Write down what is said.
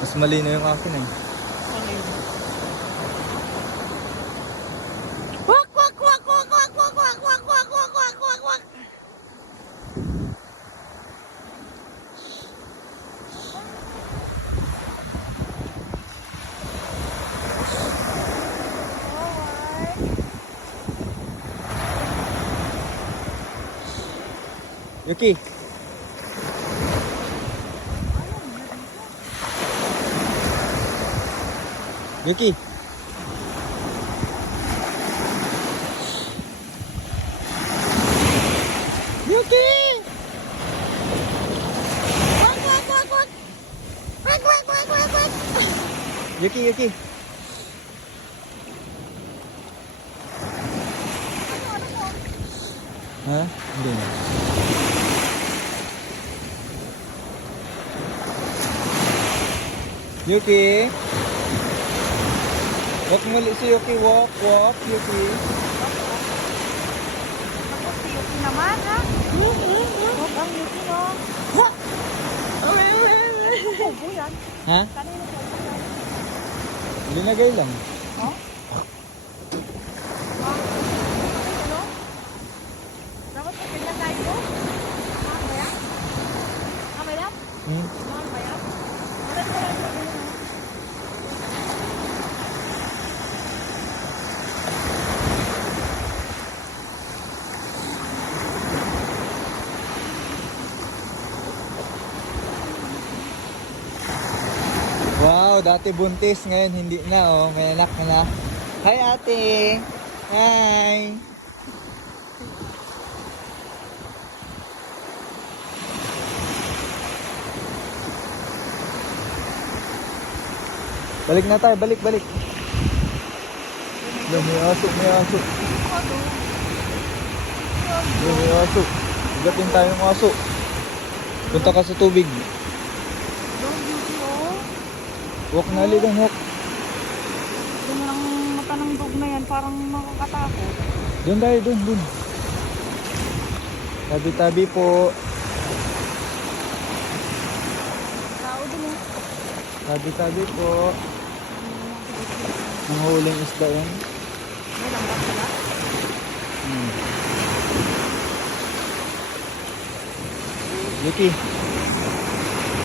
Mas malinaw yung akin eh. Wak, wak, wak, wak, wak, wak, wak, wak, wak, wak, wak, wak, wak. Yuki. Yuki. Yuki. Wak, wak, wak, wak. Wak, wak, wak, wak, wak. Yuki, Yuki. Ha? Hindi na. Yuki. Walk muli si Yuki. Walk, walk, Yuki. Ako si Yuki naman, ha? Wak ang Yuki, no? Wak! Kubo yan. Ha? Kanino kubo yan? Linagay lang. Oh? Ano? Dapat sa pinagay ko? Mahal ba yan? Mahal ba yan? Hmm? Mahal ba yan? Wala ko lang sa pinagay. Wow, dati buntis, ngayon hindi na oh, may anak na. Hi ate! Hi! Balik na tayo, balik, balik. May aso, may aso. May aso. Gatin tayo ng aso. Punta ka sa tubig. Don't Yuki, oh. Walk na ligang walk. Yung lang mata ng dog na yan, parang nakakatakot. Doon tayo, doon. Tabi-tabi po. Tao din, oh. Tabi-tabi po. Ang huling isda yan. May lambat sila. Yuki.